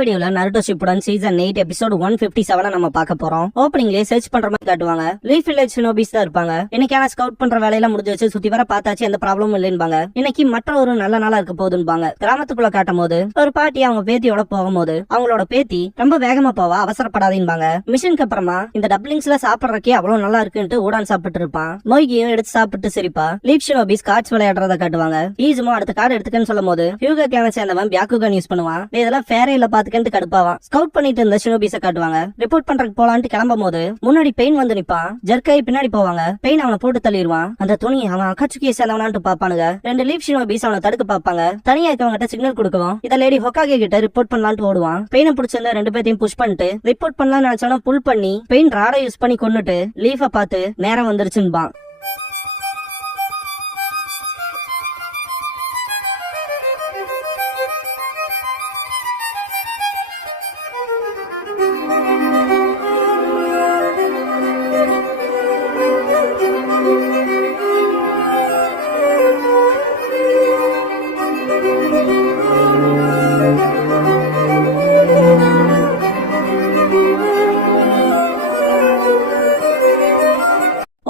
வீடியோல Naruto Shippuden season 8 episode 157 நம்ம பார்க்க போறோம். ஓப்பனிங்லயே சர்ச் பண்ற மாதிரி காட்டுவாங்க. லீஃப் வில்லேஜ் ஷினோபிஸ் தான் இருப்பாங்க. இன்னைக்கான ஸ்கவுட் பண்ற வேலையெல்லாம் முடிஞ்சிச்சு, சுத்தி வர பார்த்தாச்சு, எந்த ப்ராப்ளமும் இல்லைன்பாங்க. இன்னைக்கு மற்ற ஒரு நல்ல நாளா இருக்க போகுதுன்பாங்க. கிராமத்துக்குள்ள காட்டும் போது ஒரு பாட்டி அவங்க பேத்தியோட போகும்போது அவங்களோட பேத்தி ரொம்ப வேகமா போவா, அவசரப்படாதீன்பாங்க. மிஷனுக்கு அப்புறமா இந்த டப்ளிங்ஸ்ல சாப்பிடறக்கே அவ்வளவு நல்லா இருக்குன்ட்டு ஊடான் சாப்பிட்டு இருப்பான். மொய்கியும் எடுத்து சாப்பிட்டு சிரிப்பா. லீஃப் ஷினோபிஸ் கார்ட்ஸ் விளையாடுறத காட்டுவாங்க. ஈஸுமோ அடுத்த கார்டு எடுத்துக்கன்னு சொல்லும் போது ஹியூகோ கிளானை சேர்ந்தவன் பியாக்குகன் யூஸ் பண்ணுவான். இதெல்லாம் ஃபேரையில பாத்துக்கிட்டு கடுப்பாவான். ஸ்கவுட் பண்ணிட்டு இருந்த ஷினோபிஸ காட்டுவாங்க. ரிப்போர்ட் பண்றதுக்கு போலான்ட்டு கிளம்பும் போது முன்னாடி பெயின் வந்து நிப்பான். ஜர்க்காய் பின்னாடி போவாங்க. பெயின் அவனை போட்டு தள்ளிடுவான். அந்த துணி அவன் அக்காச்சுக்கிய சேர்ந்தவனான்ட்டு பாப்பானுங்க. ரெண்டு லீஃப் ஷினோபிஸ் அவனை தடுக்க பாப்பாங்க. தனியா இருக்கவங்கிட்ட சிக்னல் கொடுக்கவும் இத லேடி ஹொக்காகே கிட்ட ரிப்போர்ட் பண்ணலான்ட்டு ஓடுவான். பெயினை பிடிச்சிருந்த ரெண்டு பேத்தையும் புஷ் பண்ணிட்டு ரிப்போர்ட் பண்ணலாம்னு நினைச்சவன புல் பண்ணி பெயின் ராடை யூஸ் பண்ணி கொன்னுட்டு லீஃப பார்த்து நேரம் வந்துருச்சுன்பான்.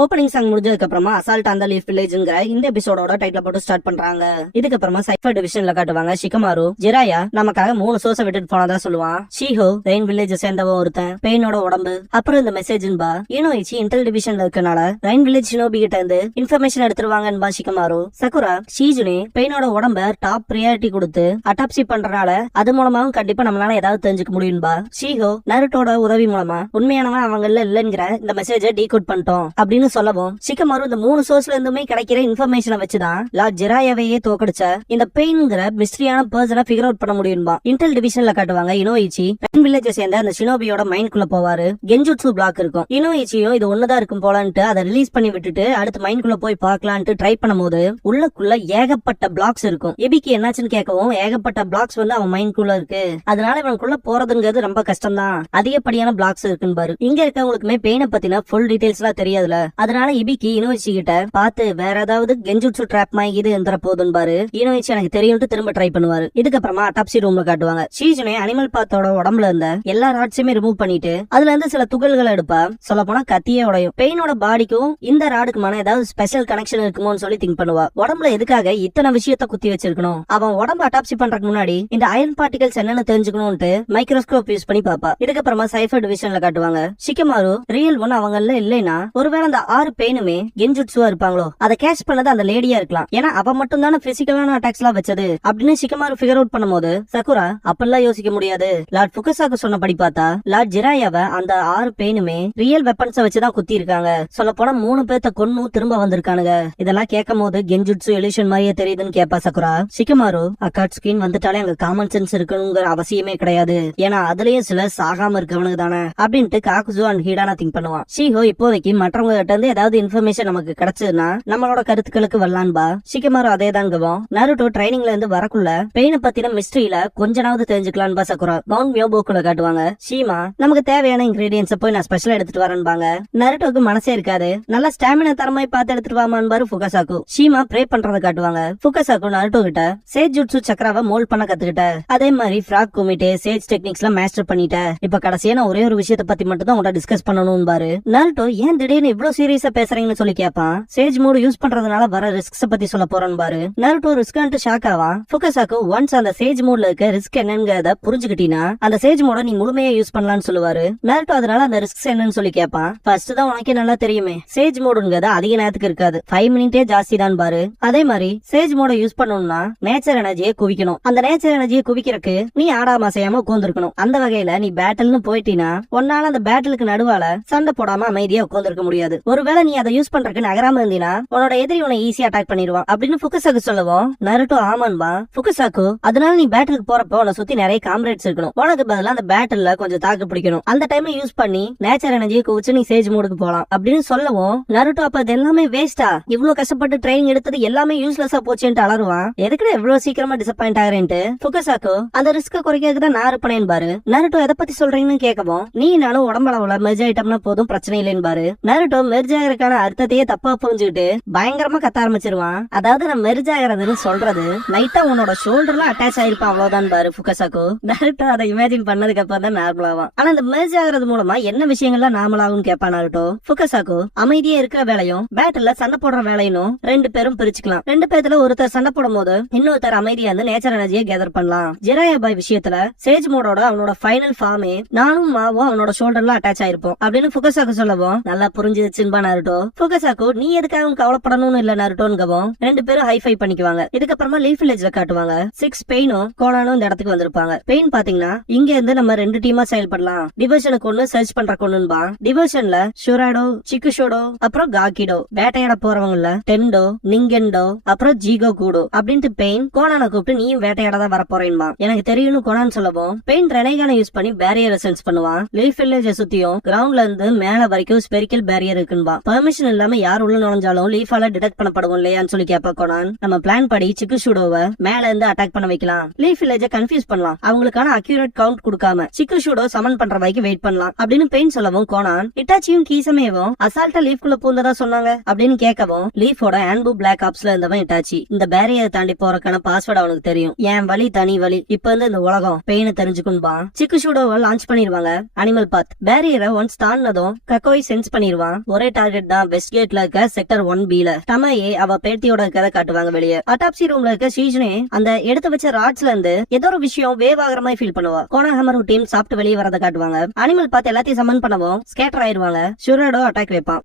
ஓப்பனிங் சாங் முடிஞ்சதுக்கு அப்புறமா அசால்ட் அந்த லீஃப் வில்லேஜ்ங்கிற இந்த எபிசோடோட டைட்டில் போட்டு ஸ்டார்ட் பண்றாங்க. இதுக்கப்புறமா சைஃபர் டிவிஷன்ல காட்டுவாங்க. ஷிகமாரு ஜிராயா நமக்காக 3 சோர்ஸ விட்டுட்டு போனதா சொல்லுவான். ஷீஹோ ரெயின் வில்லேஜ் சேர்ந்தவன் ஒருத்தன், பெயினோட உடம்பு, அப்புறம் இந்த மெசேஜ்பா. இனோயிச்சி இன்டெல் டிவிஷன்ல இருக்கனால ரெயின் வில்லேஜ் ஷினோபி கிட்ட இருந்து இன்ஃபர்மேஷன் எடுத்துருவாங்கன்பா ஷிகமாரு. சகுரா ஷீஜுனே பெயினோட உடம்ப டாப் பிரியாரிட்டி கொடுத்து அட்டாப்சி பண்றனால அது மூலமாவும் கண்டிப்பா நம்மளால ஏதாவது தெரிஞ்சுக்க முடியும்பா. ஷீஹோ நருட்டோட உதவி மூலமா உண்மையானவன் அவங்கள இல்லங்கிற இந்த மெசேஜை டீகோட் பண்ணிட்டோம் அப்படின்னு சொல்லவும் ஷிகமாரு இந்த 3 சோர்ஸ்ல இருந்துமே கிடைக்கிற இன்ஃபர்மேஷனை வச்சுதான் லார்ட் ஜிராயாவையே தோக்கடிச்ச இந்த பெயின்ங்கிற மிஸ்டரியான பர்சனை ஃபிகர் அவுட் பண்ண முடியும்பா. இன்டெல் டிவிஷன்ல காட்டுவாங்க. இனோயிச்சி ரெயின் வில்லேஜ் சேர்ந்த அந்த ஷினோபியோட மைண்ட்குள்ள போவாரு. கென்ஜுட்சு பிளாக் இருக்கும். இனோயிச்சியும் இது ஒண்ணுதான் இருக்கும் போலான்ட்டு அதை ரிலீஸ் பண்ணி விட்டுட்டு அடுத்து மைண்ட்குள்ள போய் பார்க்கலான்ட்டு ட்ரை பண்ணும்போது உள்ளக்குள்ள ஏகப்பட்ட பிளாக்ஸ் இருக்கும். எபிக்கு என்னாச்சுன்னு கேட்கவும் ஏகப்பட்ட பிளாக்ஸ் வந்து அவன் மைண்ட்குள்ள இருக்கு, அதனால இவனுக்குள்ள போறதுங்கிறது ரொம்ப கஷ்டம் தான், அதிகப்படியான பிளாக்ஸ் இருக்குன்னு பாரு. இங்க இருக்கவங்களுக்குமே பெயினை பத்தின ஃபுல் டீடைல்ஸ் எல்லாம் தெரியாதுல, அதனால இபிக்கு இனோயிச்சி கிட்ட பார்த்து வேற ஏதாவது கென்ஜுட்சு ட்ராப் மாதிரி இது எந்திர போதுன்னு பாரு. இனோயிச்சி எனக்கு தெரியும்னு திரும்ப ட்ரை பண்ணுவாரு. இதுக்கப்புறமா அட்டாப்சி ரூம்ல காட்டுவாங்க. ஷீஜுனே அனிமல் பாத்தோட உடம்புல இருந்த எல்லா ராட்ஸுமே ரிமூவ் பண்ணிட்டு அதுல இருந்து சில துகள்களை எடுப்பா. சொல்ல போனா கத்தியே உடையும். பெயினோட பாடிக்கும் இந்த ராடுக்குமான ஏதாவது ஸ்பெஷல் கனெக்ஷன் இருக்குமோன்னு சொல்லி திங்க் பண்ணுவா. உடம்புல எதுக்காக இத்தனை விஷயத்த குத்தி வச்சிருக்கணும், அவன் உடம்பு அட்டாப்சி பண்றதுக்கு முன்னாடி இந்த அயன் பார்ட்டிகல்ஸ் என்னன்னு தெரிஞ்சுக்கணும்னு மைக்ரோஸ்கோப் யூஸ் பண்ணி பாப்பா. இதுக்கப்புறமா சைஃபர் டிவிஷன்ல காட்டுவாங்க. ஷிகமாரு ரியல் ஒன் அவங்கள இல்லைன்னா ஒருவேளை அந்த 6 பெயினுமே கென்ஜுட்சுவா இருப்பாங்களோ, அதை கேட்ச் பண்ணது அந்த லேடியா இருக்கலாம். ஏன்னா அவ மட்டும் தானே பிசிக்கலான அட்டாக்ஸ் எல்லாம் வச்சது அப்படின்னு ஷிகமாரு ஃபிகர் அவுட் பண்ணும்போது சகுரா அப்பெல்லாம் யோசிக்க முடியாது, லார்ட் ஃபுகசாக்கு சொன்னபடி பார்த்தா லார்ட் ஜிராயாவை அந்த 6 பெயினுமே ரியல் வெப்பன்ஸ வச்சுதான் குத்தி இருக்காங்க. சொல்ல போனா 3 பேர்த்த கொன்னு திரும்ப வந்திருக்கானுங்க. இதெல்லாம் கேட்கும் போது கென்ஜுட்சு எலிஷன் மாதிரியே தெரியுதுன்னு கேப்பா சகுரா. ஷிகமாரு அக்காட்ஸ்கின் வந்துட்டாலே அங்க காமன் சென்ஸ் இருக்கணுங்கிற அவசியமே கிடையாது, ஏன்னா அதுலயும் சில சாகாம இருக்கவனுக்கு தானே அப்படின்ட்டு காக்குசு அண்ட் ஹீடானா திங்க் பண்ணுவான். ஷீஹோ இப்போதைக்கு மற்றவங்க கிட்ட இருந்து ஏதாவது இன்ஃபர்மேஷன் நமக்கு கிடைச்சதுன்னா நம்மளோட கருத்துக்களுக்கு வரலான்பா. ஷிகமாரு அதே தாங்குவோம். நருட்டோ ட்ரைனிங்ல இருந்து வரக்குள்ள பெயினை பத்தின மிஸ்டரியில கொஞ்சனாவது தெரிஞ்சுக்கலான்பா சகுரா. மவுண்ட் மியோபோக்குல காட்டுவாங்க. ஷீமா நமக்கு தேவையான இன்கிரீடியன்ஸ் போய் நான் ஸ்பெஷலா எடுத்துட்டு வரேன்பாங்க. நருட்டோக்கு மனசே இருக்காது. நல்லா ஸ்டாமினா தரமாய் பார்த்து எடுத்துட்டு வாமான்பாரு ஃபுகசாக்கு. ஷீமா ப்ரே பண்றத காட்டுவாங்க. ஃபுகசாக்கு நருட்டோ கிட்ட சேஜ் ஜுட்சு சக்கராவை மோல்ட் பண்ண கத்துக்கிட்ட, அதே மாதிரி ஃப்ராக் குமிட்டே சேஜ் டெக்னிக்ஸ்ல மாஸ்டர் பண்ணிட்ட. இப்ப கடைசியா நான் ஒரே ஒரு விஷயத்தை பத்தி மட்டும் தான் உங்கள்ட்ட டிஸ்கஸ் பண்ணணும் பாரு. நருட்டோ ஏன் திடீர்னு இவ்வளவு சீரியஸா பேசுறீங்கன்னு சொல்லி கேட்பான். சேஜ் மோட் யூஸ் பண்றதுனால வர ரிஸ்க்ஸ் பத்தி சொல்ல போறேன்னு பாரு. நருட்டோ ரிஸ்க்ன்ட்டு ஷாக் ஆவான். ஃபுகசாக்கு ஒன்ஸ் அந்த சேஜ் மோட்ல இருக்க ரிஸ்க் என்னங்கறத புரிஞ்சுக்கிட்டீனா அந்த சேஜ் மோட நீ முழுமையா யூஸ் பண்ணலாம்னு சொல்லுவாரு. நருட்டோ அதனால அந்த ரிஸ்க்ஸ் என்னன்னு சொல்லி கேட்பான். ஃபர்ஸ்ட் தான் உனக்கே நல்லா தெரியுமே, சேஜ் மோடுங்கிறது அதிக நேரத்துக்கு இருக்காது, 5 மினிட்டே ஜாஸ்தி தான் பாரு. அதே மாதிரி சேஜ் மோட யூஸ் பண்ணணும்னா நேச்சர் எனர்ஜியை குவிக்கணும். அந்த நேச்சர் எனர்ஜியை குவிக்கிறதுக்கு நீ ஆடாம செய்யாம உட்கார்ந்துருக்கணும். அந்த வகையில நீ பேட்டில்னு போயிட்டீனா உன்னால அந்த பேட்டிலுக்கு நடுவால சண்டை போடாம அமைதியா உட்கார்ந்துருக்க முடியாது. ஒருவேளை நீ அதை யூஸ் பண்றதுக்கு நகராம இருந்தீனா உன்னோட எதிரி உன்னை ஈஸியா அட்டாக் பண்ணிடுவான் அப்படின்னு ஃபுகசாக்கு சொல்லவும் நருட்டோ ஆமான்பா. ஃபுகசாக்கு அதனால நீ பேட்டிலுக்கு போறப்போ உன்னை சுத்தி நிறைய காம்ரேட்ஸ் இருக்கணும், உனக்கு பதிலா அந்த பேட்டில்ல கொஞ்சம் தாக்கு பிடிக்கணும். அந்த டைம்ல யூஸ் பண்ணி நேச்சர் எனர்ஜியை குவிச்சு நீ சேஜ் மோடுக்கு போலாம் அப்படின்னு சொல்லவும் நருட்டோ அப்ப அது எல்லாமே வேஸ்டா, இவ்வளவு கஷ்டப்பட்டு ட்ரைனிங் எடுத்தது எல்லாமே யூஸ்லெஸ்ஸா போச்சுன்னு அலறுவான். எதுக்கு எவ்வளவு சீக்கிரமா டிசப்பாயிண்ட் ஆகிறேன்ட்டு ஃபுகசாக்கு அந்த ரிஸ்க குறைக்கிறதுக்கு தான் நான் இருப்பேன் பாரு. நருட்டோ எதை பத்தி சொல்றீங்கன்னு கேட்கவும் நீ நானும் உடம்பளவுல மெர்ஜ் ஐட்டம்னா போதும் பிரச்சனை இல்லைன்னு பாரு. நருட்டோ மெர்ஜ் ஆகிறதுக்கான அர்த்தத்தையே தப்பா புரிஞ்சுக்கிட்டு பயங்கரமா கத்த ஆரம்பிச்சிருவான். அதாவது நான் மெர்ஜ் ஆகிறதுன்னு சொல்றது லைட்டா உன்னோட ஷோல்டர்ல அட்டாச் ஆயிருப்பான் அவ்வளவுதான் பாரு ஃபுகசாக்கு. நாருட்டோ அதை இமேஜின் பண்ணதுக்கு அப்புறம் தான் நார்மல் ஆகும். ஆனா இந்த மெர்ஜ் ஆகிறது மூலமா என்ன விஷயங்கள்லாம் நார்மல் ஆகும் கேட்பா நாருட்டோ. ஃபுகசாக்கு அமைதியா இருக்கிற வேலையும் பேட்டில் சண்டை போடுற வேலையும் ரெண்டு பேரும் பிரிச்சுக்கலாம். ரெண்டு பேர்த்துல ஒருத்தர் சண்டை போடும் போது இன்னொருத்தர் அமைதியா இருந்து நேச்சர் எனர்ஜியை கேதர் பண்ணலாம். ஜிராயா பாய் விஷயத்துல சேஜ் மோடோட அவனோட ஃபைனல் ஃபார்மே நானும் மாவும் அவனோட ஷோல்டர்ல அட்டாச் ஆயிருப்போம் அப்படின்னு ஃபுகசாக்கு சொல்லவும் நல்லா புரிஞ்சுச்சுன்பா நாருட்டோ. ஃபுகசாக்கு நீ எதுக்காக கவலைப்படணும்னு இல்ல நாருட்டோன்கவும் ரெண்டு பேரும் ஹைஃபை பண்ணிக்குவாங்க. இதுக்கப்புறமா லீஃப் வில்லேஜ்ல காட்டுவாங்க. 6 பெயினும் கோனானும் இந்த இடத்துக்கு வந்திருப்பாங்க. பெயின் பாத்தீங்கன்னா இங்க இருந்து நம்ம 2 டீமா செயல்படலாம். டிவிஷனுக்கு ஒண்ணு சர்ச் பண்ற கொண்ணுன்பா. டிவிஷன்ல ஷுராடோ, சிக்குஷோடோ அப்புறம் காக்கிடோ, வேட்டையாட போறவங்கல டெண்டோ, நிங்கெண்டோ அப்புறம் ஜீகோ கூடோ அப்படின்ட்டு பெயின் கோனானை கூப்பிட்டு நீயும் வேட்டையாட தான் வர போறேன்பா. எனக்கு தெரியும்னு கோனான் சொல்லவும் பெயின் ரெனைகான யூஸ் பண்ணி பேரியரை சென்ஸ் பண்ணுவான். லீஃப் வில்லேஜ சுத்தியும் கிரவுண்ட்ல இருந்து மேல வரைக்கும் ஸ்பெரிக்கல் பேரியர் இருக்குன்பா. பெர்மிஷன் இல்லாம யார் உள்ள நுழைஞ்சாலும் லீஃபால டிடெக்ட் பண்ணப்படுவோம் இல்லையான்னு சொல்லி கேப்ப கோனான். நம்ம பிளான் படி சிக்குஷுடோவை மேல இருந்து அட்டாக் பண்ண வைக்கலாம். லீஃப் வில்லேஜ கன்ஃபியூஸ் பண்ணலாம். அவங்களுக்கான அக்யூரேட் கவுண்ட் கொடுக்காம சிக்குஷுடோ சமன் பண்ற வரைக்கும் வெயிட் பண்ணலாம் அப்படின்னு பெயின் சொல்லவும் கோனான் இட்டாச்சியும் கீசமேவும் அசால்ட்டா லீஃப் குள்ள பூந்ததா சொன்னாங்க அப்படின்னு கேட்கவும் லீஃபோட ஆன்பு பிளாக் ஆப்ஸ்ல இருந்தவன் இட்டாச்சி. இந்த பேரியரை தாண்டி போறக்கான பாஸ்வேர்ட் அவனுக்கு தெரியும். என் வழி தனி வழி. இப்ப இருந்து இந்த உலகம் பெயினை தெரிஞ்சுக்குன்பா. சிக்குஷுடோவை லான்ச் பண்ணிருவாங்க. அனிமல் பாத் பேரியரை ஒன்ஸ் தாண்டதும் கக்கோய் சென்ஸ் பண்ணிருவான். ஒரே டார்கெட் தான் வெஸ்ட் கேட்ல இருக்க செக்டர் 1B-ல. டமையே அவ பேட்டியோட இருக்கிறத காட்டுவாங்க வெளியே. அட்டாப்சி ரூம்ல இருக்க சீஜனே அந்த எடுத்து வச்ச ராட்ஸ்ல இருந்து ஏதோ ஒரு விஷயம் வேவ் ஆகுற மாதிரி ஃபீல் பண்ணுவா. கோனாஹமரு டீம் சாப்பிட்டு வெளியே வரத காட்டுவாங்க. அனிமல் பாத் எல்லாத்தையும் சமன் பண்ணவும் ஸ்கேட்டர் ஆயிருவாங்க. ஷுராடோ அட்டாக் வைப்பான்.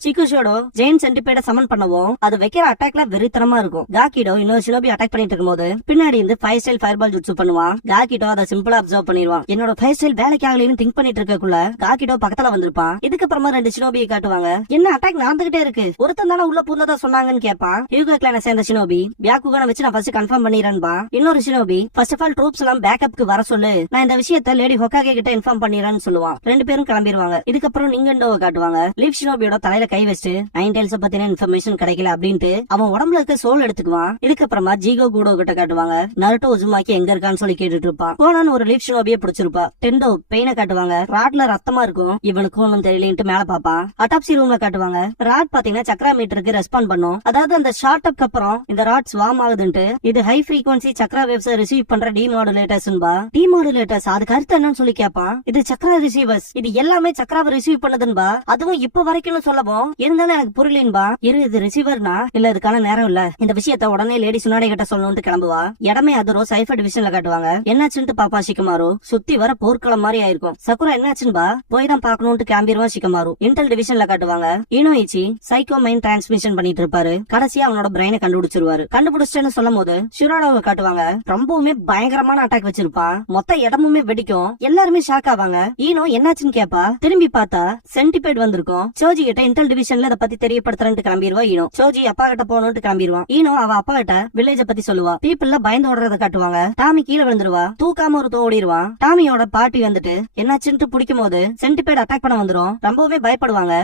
சிக்குஷோடோ ஜெயின் சென்டிபேட சமன் பண்ணவும் அது வைக்கிற அட்டாக்ல வெறித்தனமா இருக்கும். காக்கிடோ இன்னொரு ஷினோபி அட்டாக் பண்ணிட்டு இருக்கும்போது பின்னாடி இருந்து 5 ஸ்டைல் ஃபயர்பால் ஜுட்சு பண்ணுவான். காக்கிடோ அதை சிம்பிளா அப்சர்வ் பண்ணிடுவான். என்னோட 5 ஸ்டைல் வேலைக்கு ஆகலைன்னு திங்க் பண்ணிட்டு இருக்கக்குள்ள காக்கிடோ பக்கத்துல வந்திருப்பான். இதுக்கப்புறமா 2 ஷினோபியை காட்டுவாங்க. என்ன அட்டாக் நடந்துகிட்டே இருக்கு, ஒருத்தன் தானே உள்ள பூந்ததா சொன்னாங்கன்னு கேட்பான். ஹியூகோ கிளான சேர்ந்த ஷினோபி பியாக்குகான வச்சு நான் ஃபர்ஸ்ட் கன்ஃபார்ம் பண்ணிடுறேன்பா. இன்னொரு shinobi first of all troops எல்லாம் பேக்கப்க்கு வர சொல்லு, நான் இந்த விஷயத்தை லேடி ஹொக்காகே கிட்ட இன்ஃபார்ம் பண்ணிடுறேன்னு சொல்லுவான். 2 பேரும் கிளம்பிடுவாங்க. இதுக்கப்புறம் நிங்கண்டோவை காட்டுவாங்க. லீஃப் ஷினோபியோட தலையில கை வச்சு நைன் டைல்ஸ் பத்தின இன்ஃபர்மேஷன் கிடைக்கல அப்படின்ட்டு அவன் உடம்புல இருக்க சோல் எடுத்துக்குவான். இதுக்கப்புறமா ஜீகோ கூடோ கிட்ட காட்டுவாங்க. நருட்டோ உசுமாக்கி எங்க இருக்கான்னு சொல்லி கேட்டுட்டு இருப்பான். கோனான் ஒரு லீஃப் ஷினோபியை பிடிச்சிருப்பா. டெண்டோ பெயினை காட்டுவாங்க. ராட்ல ரத்தமா இருக்கும். இவனுக்கு ஒன்னும் தெரியலன்ட்டு மேல பாப்பான். அட்டாப்சி ரூம்ல காட்டுவாங்க. ராட் பாத்தீங்கன்னா சக்ரா மீட்டருக்கு ரெஸ்பாண்ட் பண்ணும். அதாவது அந்த ஷார்ட் அப்க்கு அப்புறம் இந்த ராட் ஸ்வாம் ஆகுதுன்ட்டு இது high frequency Chakra waves receive பண்ற டிமாடுலேட்டர்ஸ்ன்பா. டிமாடுலேட்டர்ஸ் அதுக்கு அர்த்தம் என்னன்னு சொல்லி கேட்பான். இது சக்ரா ரிசீவர்ஸ், இது எல்லாமே சக்ராவை ரிசீவ் பண்ணதுன்பா. அதுவும் இப்ப வரைக்கும் சொல்லவும் இருந்தாலும் எனக்கு புரியலன்பா. இது ரிசீவர்னா இல்ல இதுக்கான நேரம் இல்ல, இந்த விஷயத்த உடனே லேடி சுனாடே கிட்ட சொல்லணும்னு கிளம்புவா. இடமே அதரோ சைஃபர் டிவிஷன்ல காட்டுவாங்க. என்னாச்சுன்னு பாப்பா ஷிகமாரு. சுத்தி வர போர்க்களம் மாதிரி ஆயிருக்கும். சக்குரா என்னாச்சுன்பா போய் தான் பாக்கணும்னு கிளம்பிடுவான் ஷிகமாரு. இன்டெல் டிவிஷன்ல காட்டுவாங்க. இனோயிச்சி சைக்கோ மைண்ட் டிரான்ஸ்மிஷன் பண்ணிட்டு இருப்பாரு. கடைசியா அவனோட பிரெயினை கண்டுபிடிச்சிருவாரு. கண்டுபிடிச்சேன்னு சொல்லும் போது ஷுராடோவை காட்டுவாங்க. ரொம்பவுமே பயங்கரமான அட்டாக் வச்சிருப்பான். மொத்த இடமுமே வெடிக்கும். எல்லாருமே ஷாக் ஆவாங்க. ஈனோ என்னாச்சுன்னு கேப்பா. திரும்பி பார்த்தா சென்டிபேட் வந்திருக்கும். சோஜி கிட்ட இன்டெல் டிவிஷன்ல இத பத்தி தெரியப்படுத்துறேன்னு கிளம்பிடுவா ஈனோ. சோஜி அப்பா கிட்ட போகணும்னு கிளம்பிடுவான். ஈனோ அவ அப்பா கிட்ட வில்லேஜ பத்தி சொல்லுவா. பீப்புள்ல பயந்து ஓடுறத காட்டுவாங்க. டாமி கீழே விழுந்துருவா. தூக்காம ஒரு ஓடிடுவான். டாமியோட பாட்டி வந்துட்டு என்னாச்சுன்னு பிடிக்கும் போது சென்டிபேட் அட்டாக் பண்ண வந்துரும். ரொம்பவே பயப்படுவாங்க.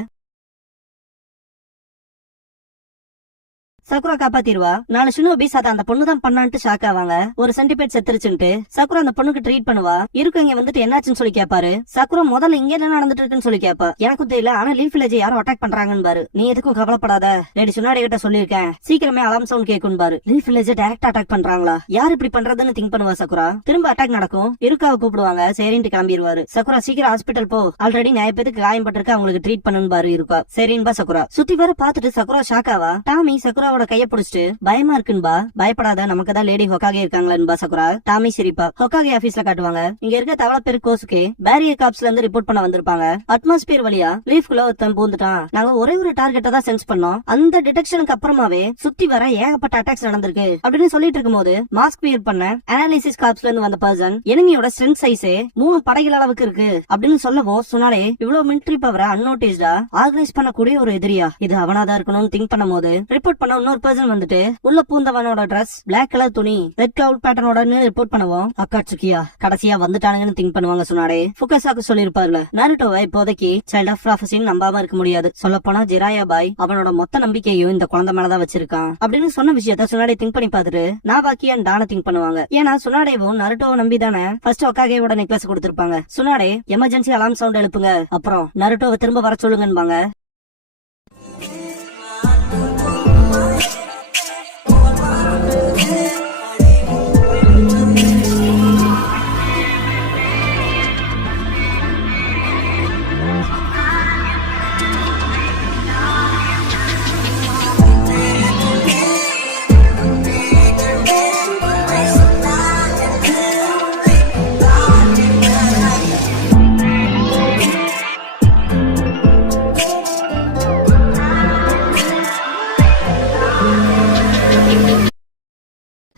சக்குரா காப்பாத்திருவா. 4 ஷினோபிஸ் அத அந்த பொண்ணு தான் பண்ணான்ட்டு ஷாக் ஆவாங்க. ஒரு சென்டிபேட் செத்துருச்சுன்ட்டு சக்குரா அந்த பொண்ணுக்கு ட்ரீட் பண்ணுவா. இருக்கவங்க வந்துட்டு என்னாச்சுன்னு சொல்லி கேப்பாரு. சக்குரா முதல்ல இங்க என்ன நடந்துட்டு இருக்குன்னு சொல்லி கேப்பா. எனக்கும் தெரியல, ஆனா லீஃப் வில்லேஜ் யாரும் அட்டாக் பண்றாங்கன்னு பாரு. நீ எதுக்கும் கவலைப்படாத, லேடி சுனாடே கிட்ட சொல்லிருக்கேன், சீக்கிரமே அலாம் சவுண்ட் கேட்கும் பாரு. லீஃப் வில்லேஜ் டைரக்டா அட்டாக் பண்றாங்களா, யார் இப்படி பண்றதுன்னு திங்க் பண்ணுவா சக்குரா. திரும்ப அட்டாக் நடக்கும். இருக்காவை கூப்பிடுவாங்க. சரின்ட்டு கிளம்பிடுவாரு. சக்குரா சீக்கிரம் ஹாஸ்பிட்டல் போ, ஆல்ரெடி நிறைய பேருக்கு காயம் பட்டிருக்கு, அவங்களுக்கு ட்ரீட் பண்ணுன்னு பாரு. இருக்கா சரின்பா சக்குரா. சுத்தி வர பாத்துட்டு சக்குரா ஷாக் ஆவா. டாமி சக்குரா கைய பிடிச்சிட்டு பயமா இருக்குன்பா. பயப்படாத, நமக்கு தான் லேடி ஹொக்காகே இருக்காங்களா சக்குரா. டாமி சிரிப்பா. ஹொக்காகே ஆபீஸ்ல காட்டுவாங்க. இங்க இருக்க தவளை பேர் கோசுக்கு பேரியர் காப்ஸ்ல இருந்து ரிப்போர்ட் பண்ண வந்திருப்பாங்க. அட்மாஸ்பியர் வழியா லீஃப் குள்ள ஒருத்தன் பூந்துட்டான். நாங்க ஒரே ஒரு டார்கெட்டை தான் சென்ஸ் பண்ணோம். அந்த டிடெக்ஷனுக்கு அப்புறமாவே சுத்தி வர ஏகப்பட்ட அட்டாக்ஸ் நடந்திருக்கு அப்படின்னு சொல்லிட்டு இருக்கும்போது மாஸ்க் வியர் பண்ண அனாலிசிஸ் காப்ஸ்ல இருந்து வந்த பர்சன் எனிமியோட ஸ்ட்ரென்த் சைஸே 3 படைகள் அளவுக்கு இருக்கு அப்படின்னு சொல்லவும் சொன்னாலே இவ்வளவு மிலிட்டரி பவரை அன்னோட்டிஸ்டா ஆர்கனைஸ் பண்ணக்கூடிய ஒரு எதிரியா இது அவனாதான் இருக்கணும்னு திங்க் பண்ணும் போது ரிப்போர்ட் பண்ண இன்னொரு பர்சன் வந்துட்டு உள்ள பூந்தவனோட ட்ரெஸ் பிளாக் கலர் துணி ரெட் கிளவுட் பேட்டர்னோட ரிப்போர்ட் பண்ணுவோம். அக்காட்சுக்கியா கடைசியா வந்துட்டானுங்கன்னு திங்க் பண்ணுவாங்க. சொன்னாடே ஃபுகசாக்கு சொல்லிருப்பாருல, நருட்டோவை இப்போதைக்கு சைல்ட் ஆஃப் ப்ராஃபஸின்னு நம்பாம இருக்க முடியாது. சொல்ல போனா ஜிராயா பாய் அவனோட மொத்த நம்பிக்கையும் இந்த குழந்தை மேலதான் வச்சிருக்கான் அப்படின்னு சொன்ன விஷயத்த சுனாடே திங்க் பண்ணி பார்த்துட்டு நாபாக்கி அண்ட் டான திங்க் பண்ணுவாங்க. ஏன்னா சுனாடேவும் நருட்டோவை நம்பி தானே ஃபர்ஸ்ட் ஒக்காகேவோட நெக்லஸ் கொடுத்திருப்பாங்க. சுனாடே எமர்ஜென்சி அலாம் சவுண்ட் எழுப்புங்க, அப்புறம் நருட்டோவை திரும்ப வர சொல்லுங்கன்பாங்க.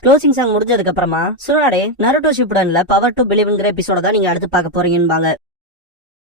க்ளோசிங் சாங் முடிஞ்சதுக்கு அப்புறமா சுனாடே நருட்டோ ஷிப்புடன்ல பவர் டு பிலீவ்ங்கிற எபிசோட தான் நீங்க அடுத்து பார்க்க போறீங்கன்னு